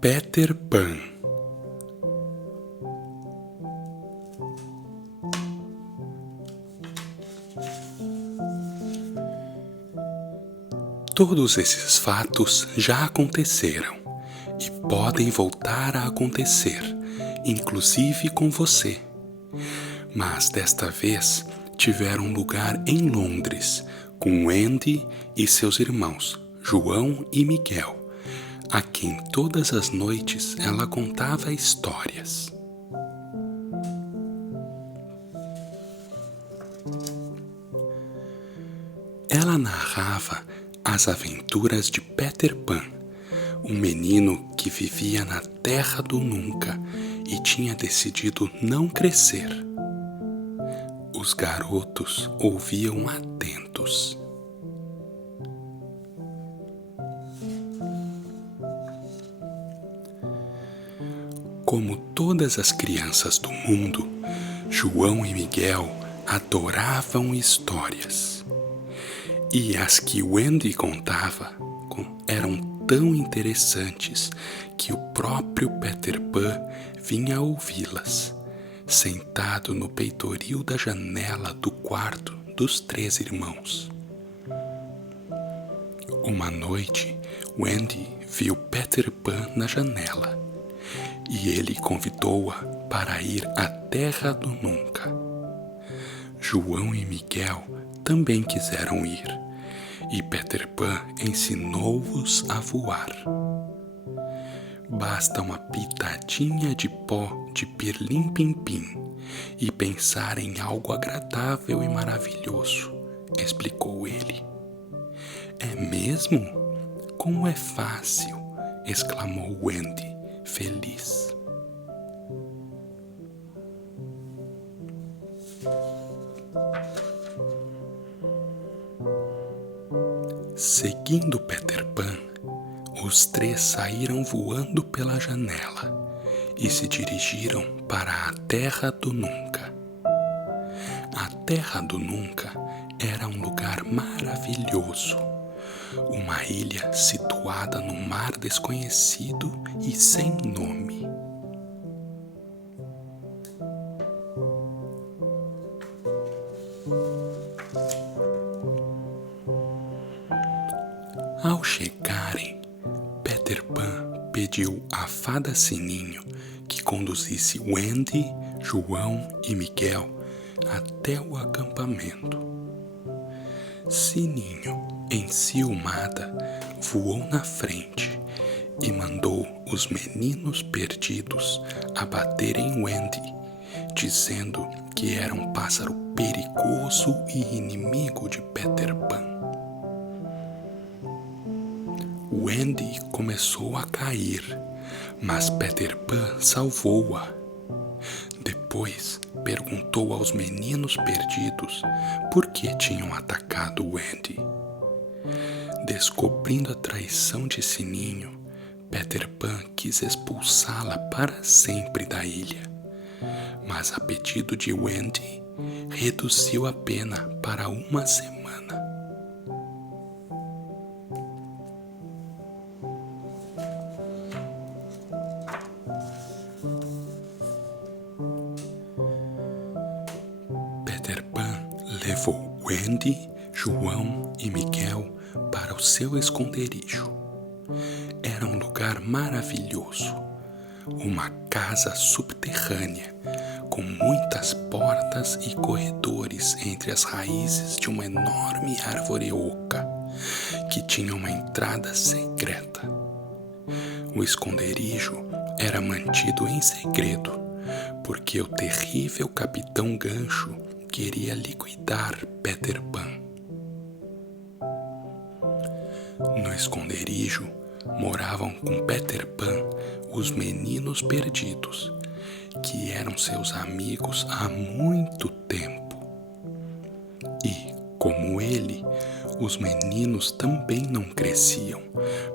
Peter Pan. Todos esses fatos já aconteceram e podem voltar a acontecer, inclusive com você. Mas desta vez tiveram lugar em Londres, com Wendy e seus irmãos, João e Miguel, a quem todas as noites ela contava histórias. Ela narrava as aventuras de Peter Pan, um menino que vivia na Terra do Nunca e tinha decidido não crescer. Os garotos ouviam atentos. Como todas as crianças do mundo, João e Miguel adoravam histórias. E as que Wendy contava eram tão interessantes que o próprio Peter Pan vinha ouvi-las, sentado no peitoril da janela do quarto dos 3 irmãos. Uma noite, Wendy viu Peter Pan na janela e ele convidou-a para ir à Terra do Nunca. João e Miguel também quiseram ir, e Peter Pan ensinou-os a voar. Basta uma pitadinha de pó de pirlim-pim-pim e pensar em algo agradável e maravilhoso, explicou ele. É mesmo? Como é fácil, exclamou Wendy, feliz. Seguindo Peter Pan, os 3 saíram voando pela janela e se dirigiram para a Terra do Nunca. A Terra do Nunca era um lugar maravilhoso, uma ilha situada num mar desconhecido e sem nome. Ao chegarem, Peter Pan pediu à fada Sininho que conduzisse Wendy, João e Miguel até o acampamento. Sininho, enciumada, voou na frente e mandou os meninos perdidos abaterem Wendy, dizendo que era um pássaro perigoso e inimigo de Peter Pan. Wendy começou a cair, mas Peter Pan salvou-a. Depois perguntou aos meninos perdidos por que tinham atacado Wendy. Descobrindo a traição de Sininho, Peter Pan quis expulsá-la para sempre da ilha, mas a pedido de Wendy, reduziu a pena para 1 semana. Peter Pan levou Wendy, João e Miguel para o seu esconderijo. Era um lugar maravilhoso, uma casa subterrânea, com muitas portas e corredores entre as raízes de uma enorme árvore oca, que tinha uma entrada secreta. O esconderijo era mantido em segredo, porque o terrível Capitão Gancho queria liquidar Peter Pan. No esconderijo moravam com Peter Pan os meninos perdidos, que eram seus amigos há muito tempo. E, como ele, os meninos também não cresciam,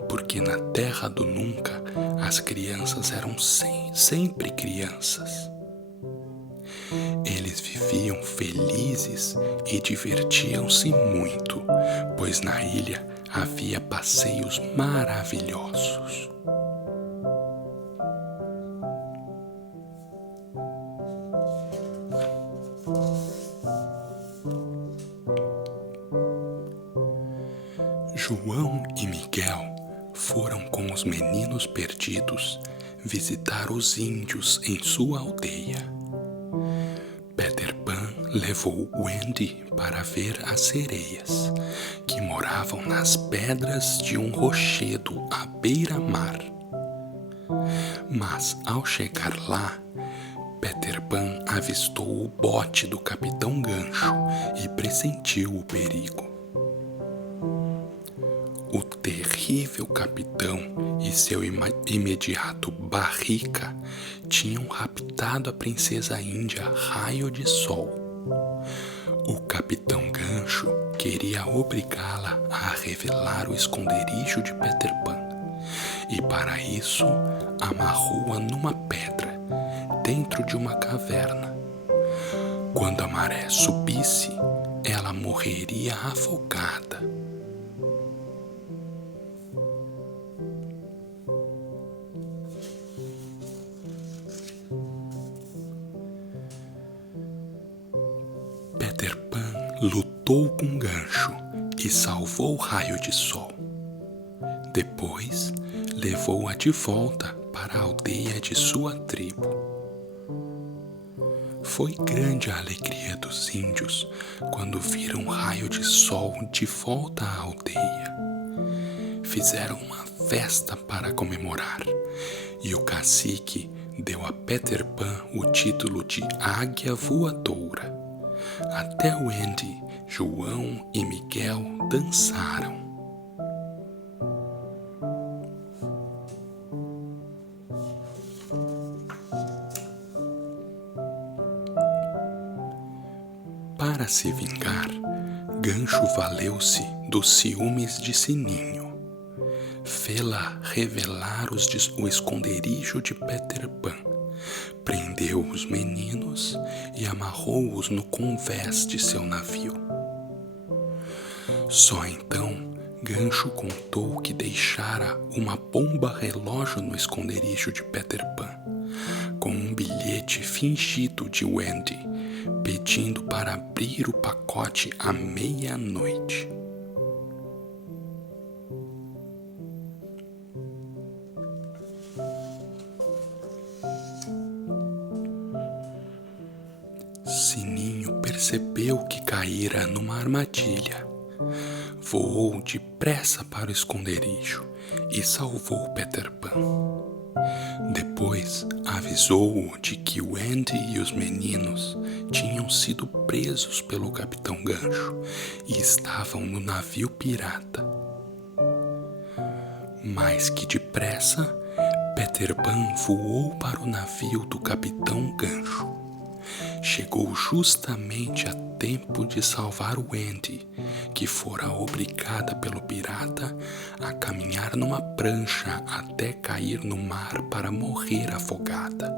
porque na Terra do Nunca as crianças eram sempre crianças. Eles viviam felizes e divertiam-se muito, pois na ilha havia passeios maravilhosos. João e Miguel foram com os meninos perdidos visitar os índios em sua aldeia. Peter Pan levou Wendy para ver as sereias, que moravam nas pedras de um rochedo à beira-mar. Mas ao chegar lá, Peter Pan avistou o bote do Capitão Gancho e pressentiu o perigo. O terrível capitão e seu imediato Barrica tinham raptado a princesa índia Raio de Sol. O Capitão Gancho queria obrigá-la a revelar o esconderijo de Peter Pan e, para isso, amarrou-a numa pedra dentro de uma caverna. Quando a maré subisse, ela morreria afogada. Peter Pan lutou com Gancho e salvou Raio de Sol. Depois, levou-a de volta para a aldeia de sua tribo. Foi grande a alegria dos índios quando viram Raio de Sol de volta à aldeia. Fizeram uma festa para comemorar e o cacique deu a Peter Pan o título de Águia Voadora. Até Wendy, João e Miguel dançaram. Para se vingar, Gancho valeu-se dos ciúmes de Sininho. Fê-la revelar o esconderijo de Peter Pan. Prendeu os meninos e amarrou-os no convés de seu navio. Só então Gancho contou que deixara uma bomba-relógio no esconderijo de Peter Pan, com um bilhete fingido de Wendy, pedindo para abrir o pacote à meia-noite. Sininho percebeu que caíra numa armadilha. Voou depressa para o esconderijo e salvou Peter Pan. Depois avisou-o de que Wendy e os meninos tinham sido presos pelo Capitão Gancho e estavam no navio pirata. Mais que depressa, Peter Pan voou para o navio do Capitão Gancho. Chegou justamente a tempo de salvar Wendy, que fora obrigada pelo pirata a caminhar numa prancha até cair no mar para morrer afogada.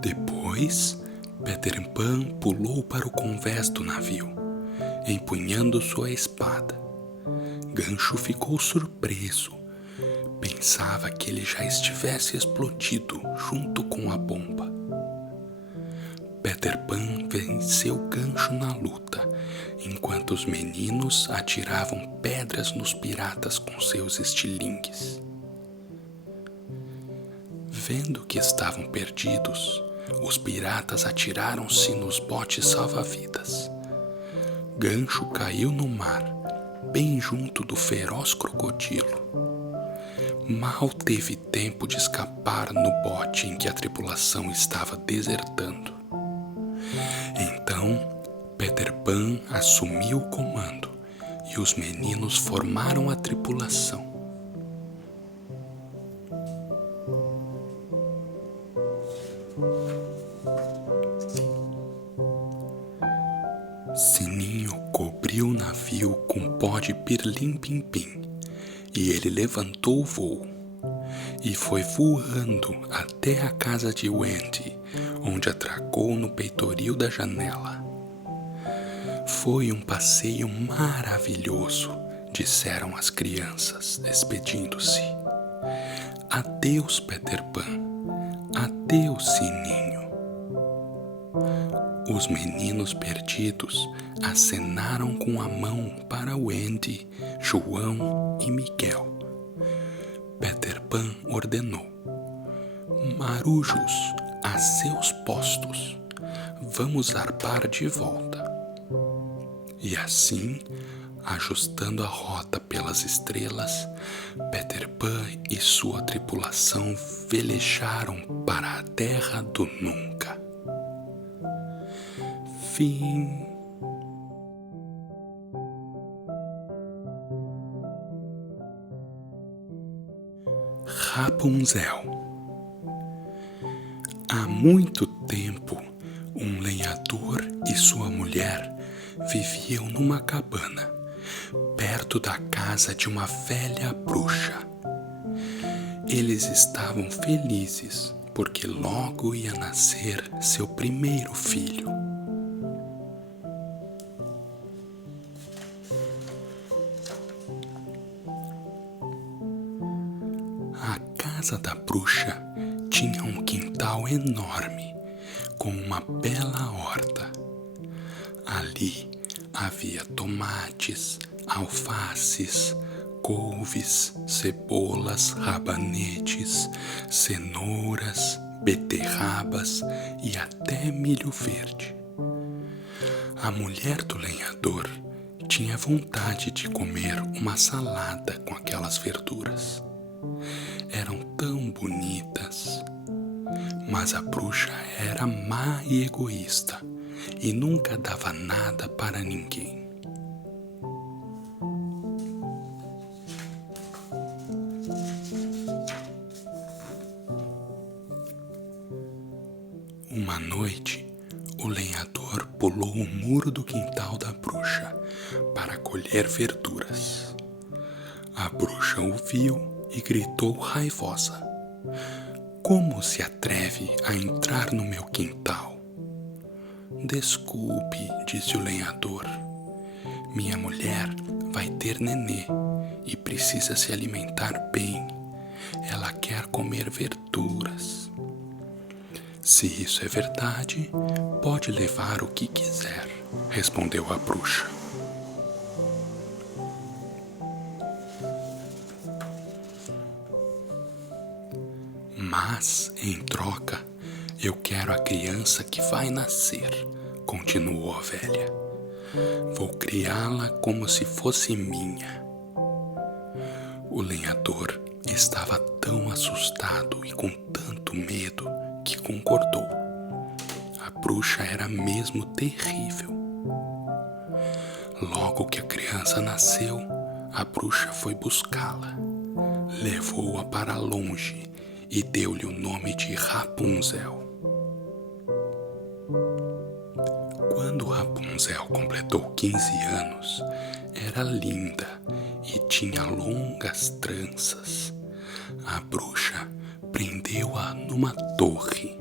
Depois, Peter Pan pulou para o convés do navio, empunhando sua espada. Gancho ficou surpreso. Pensava que ele já estivesse explodido junto com a bomba. Peter Pan venceu Gancho na luta, enquanto os meninos atiravam pedras nos piratas com seus estilingues. Vendo que estavam perdidos, os piratas atiraram-se nos botes salva-vidas. Gancho caiu no mar, bem junto do feroz crocodilo. Mal teve tempo de escapar no bote em que a tripulação estava desertando. Então, Peter Pan assumiu o comando e os meninos formaram a tripulação. Sininho cobriu o navio com pó de pirlim-pim-pim e ele levantou o voo. e foi voando até a casa de Wendy, onde atracou no peitoril da janela. Foi um passeio maravilhoso, disseram as crianças, despedindo-se. Adeus, Peter Pan. Adeus, Sininho. Os meninos perdidos acenaram com a mão para Wendy, João e Miguel. Peter Pan ordenou: Marujos, a seus postos. Vamos zarpar de volta. E assim, ajustando a rota pelas estrelas, Peter Pan e sua tripulação velejaram para a terra do nunca. Fim. Rapunzel. Há muito tempo, um lenhador e sua mulher viviam numa cabana, perto da casa de uma velha bruxa. Eles estavam felizes, porque logo ia nascer seu primeiro filho. A casa da bruxa tinha um quintal enorme, com uma bela horta. Ali havia tomates, alfaces, couves, cebolas, rabanetes, cenouras, beterrabas e até milho verde. A mulher do lenhador tinha vontade de comer uma salada com aquelas verduras. Eram tão bonitas. Mas a bruxa era má e egoísta e nunca dava nada para ninguém. Uma noite, o lenhador pulou o muro do quintal da bruxa para colher verduras. A bruxa o viu e gritou raivosa: Como se atreve a entrar no meu quintal? Desculpe, disse o lenhador. Minha mulher vai ter nenê e precisa se alimentar bem. Ela quer comer verduras. Se isso é verdade, pode levar o que quiser, respondeu a bruxa. Mas, em troca, eu quero a criança que vai nascer, continuou a velha. Vou criá-la como se fosse minha. O lenhador estava tão assustado e com tanto medo que concordou. A bruxa era mesmo terrível. Logo que a criança nasceu, a bruxa foi buscá-la. Levou-a para longe e deu-lhe o nome de Rapunzel. Quando Rapunzel completou 15 anos, era linda e tinha longas tranças. A bruxa prendeu-a numa torre.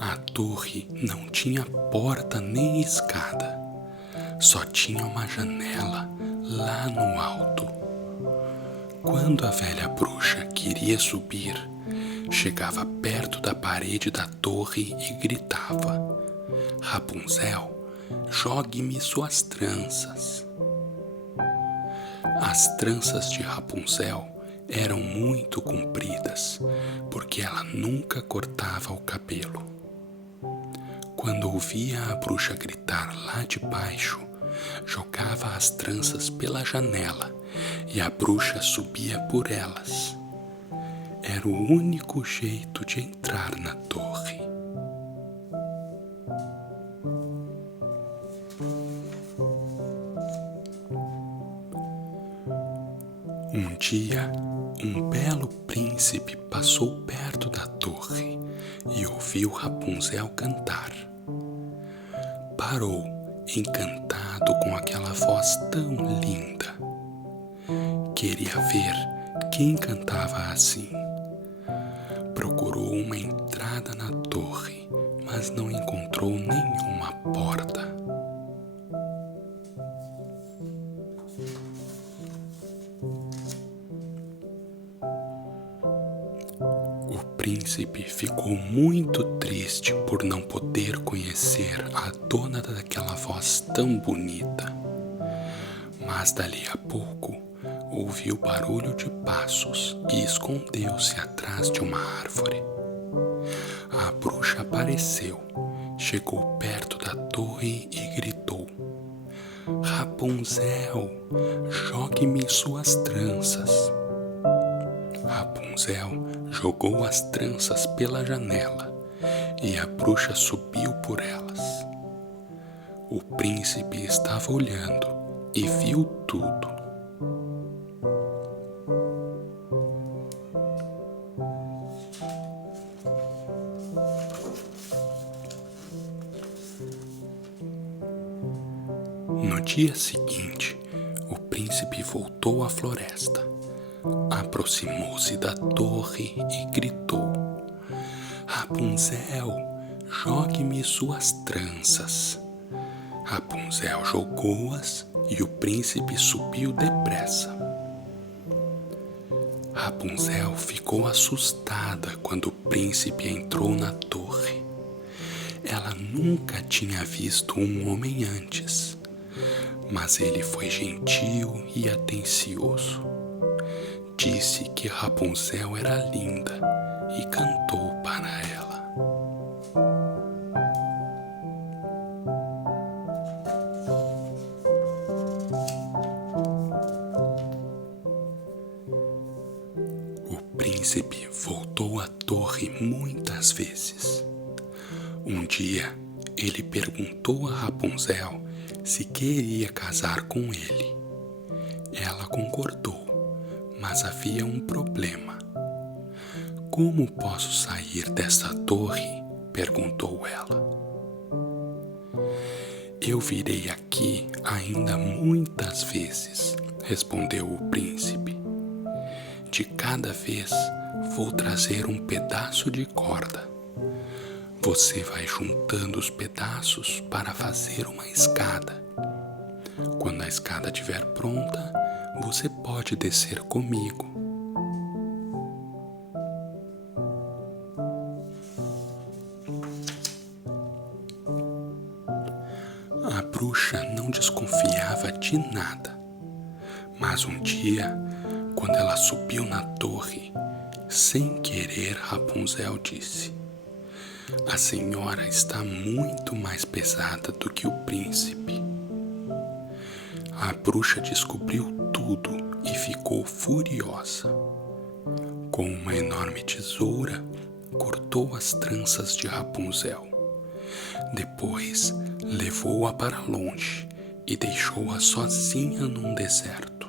A torre não tinha porta nem escada, só tinha uma janela lá no alto. Quando a velha bruxa queria subir, chegava perto da parede da torre e gritava: Rapunzel, jogue-me suas tranças. As tranças de Rapunzel eram muito compridas, porque ela nunca cortava o cabelo. Quando ouvia a bruxa gritar lá de baixo, jogava as tranças pela janela e a bruxa subia por elas. Era o único jeito de entrar na torre. Um dia, um belo príncipe passou perto da torre e ouviu Rapunzel cantar: parou, encantado com aquela voz tão linda. Queria ver quem cantava assim. Procurou uma entrada na torre, mas não encontrou nenhuma porta. O príncipe ficou muito triste por não poder conhecer a dona daquela voz tão bonita. Mas dali a pouco ouviu barulho de passos e escondeu-se atrás de uma árvore. A bruxa apareceu, chegou perto da torre e gritou: Rapunzel, jogue-me suas tranças. Rapunzel jogou as tranças pela janela e a bruxa subiu por elas. O príncipe estava olhando e viu tudo. No dia seguinte, o príncipe voltou à floresta. Aproximou-se da torre e gritou: Rapunzel, jogue-me suas tranças. Rapunzel jogou-as e o príncipe subiu depressa. Rapunzel ficou assustada quando o príncipe entrou na torre. Ela nunca tinha visto um homem antes, mas ele foi gentil e atencioso. Disse que Rapunzel era linda e cantou para ela. O príncipe voltou à torre muitas vezes. Um dia, ele perguntou a Rapunzel se queria casar com ele. Ela concordou. Mas havia um problema. Como posso sair desta torre? Perguntou ela. Eu virei aqui ainda muitas vezes, respondeu o príncipe. De cada vez vou trazer um pedaço de corda. Você vai juntando os pedaços para fazer uma escada. Quando a escada estiver pronta, você pode descer comigo. A bruxa não desconfiava de nada. Mas um dia, quando ela subiu na torre, sem querer, Rapunzel disse: A senhora está muito mais pesada do que o príncipe. A bruxa descobriu tudo e ficou furiosa. Com uma enorme tesoura, cortou as tranças de Rapunzel. Depois, levou-a para longe e deixou-a sozinha num deserto.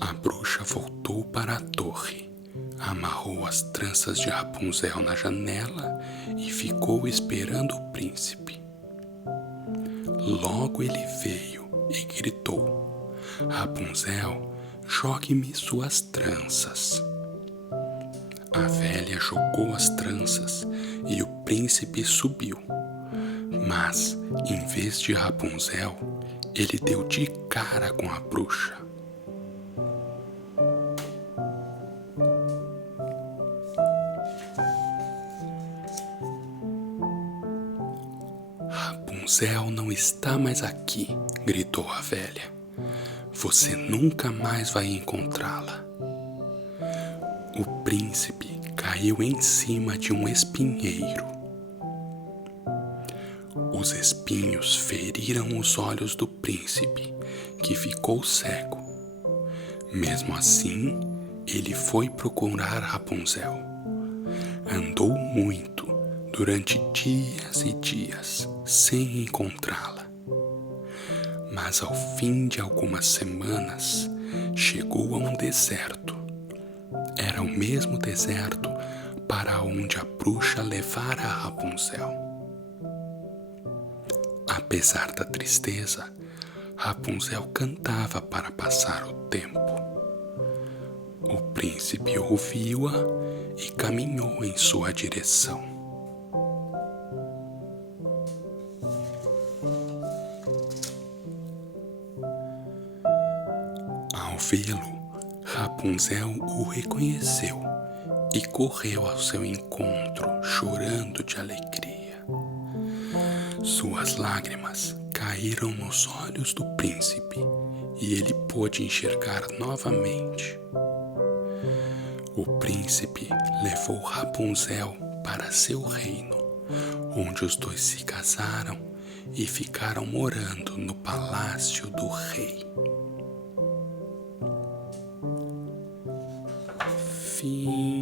A bruxa voltou para a torre, amarrou as tranças de Rapunzel na janela e ficou esperando o príncipe. Logo ele veio e gritou: Rapunzel, jogue-me suas tranças. A velha jogou as tranças e o príncipe subiu. Mas, em vez de Rapunzel, ele deu de cara com a bruxa. Rapunzel não está mais aqui, gritou a velha. Você nunca mais vai encontrá-la. O príncipe caiu em cima de um espinheiro. Os espinhos feriram os olhos do príncipe, que ficou cego. Mesmo assim, ele foi procurar Rapunzel. Andou muito, durante dias e dias, sem encontrá-la. Mas ao fim de algumas semanas, chegou a um deserto. Era o mesmo deserto para onde a bruxa levara Rapunzel. Apesar da tristeza, Rapunzel cantava para passar o tempo. O príncipe ouviu-a e caminhou em sua direção. Ao vê-lo, Rapunzel o reconheceu e correu ao seu encontro, chorando de alegria. Suas lágrimas caíram nos olhos do príncipe e ele pôde enxergar novamente. O príncipe levou Rapunzel para seu reino, onde os dois se casaram e ficaram morando no palácio do rei. Fim.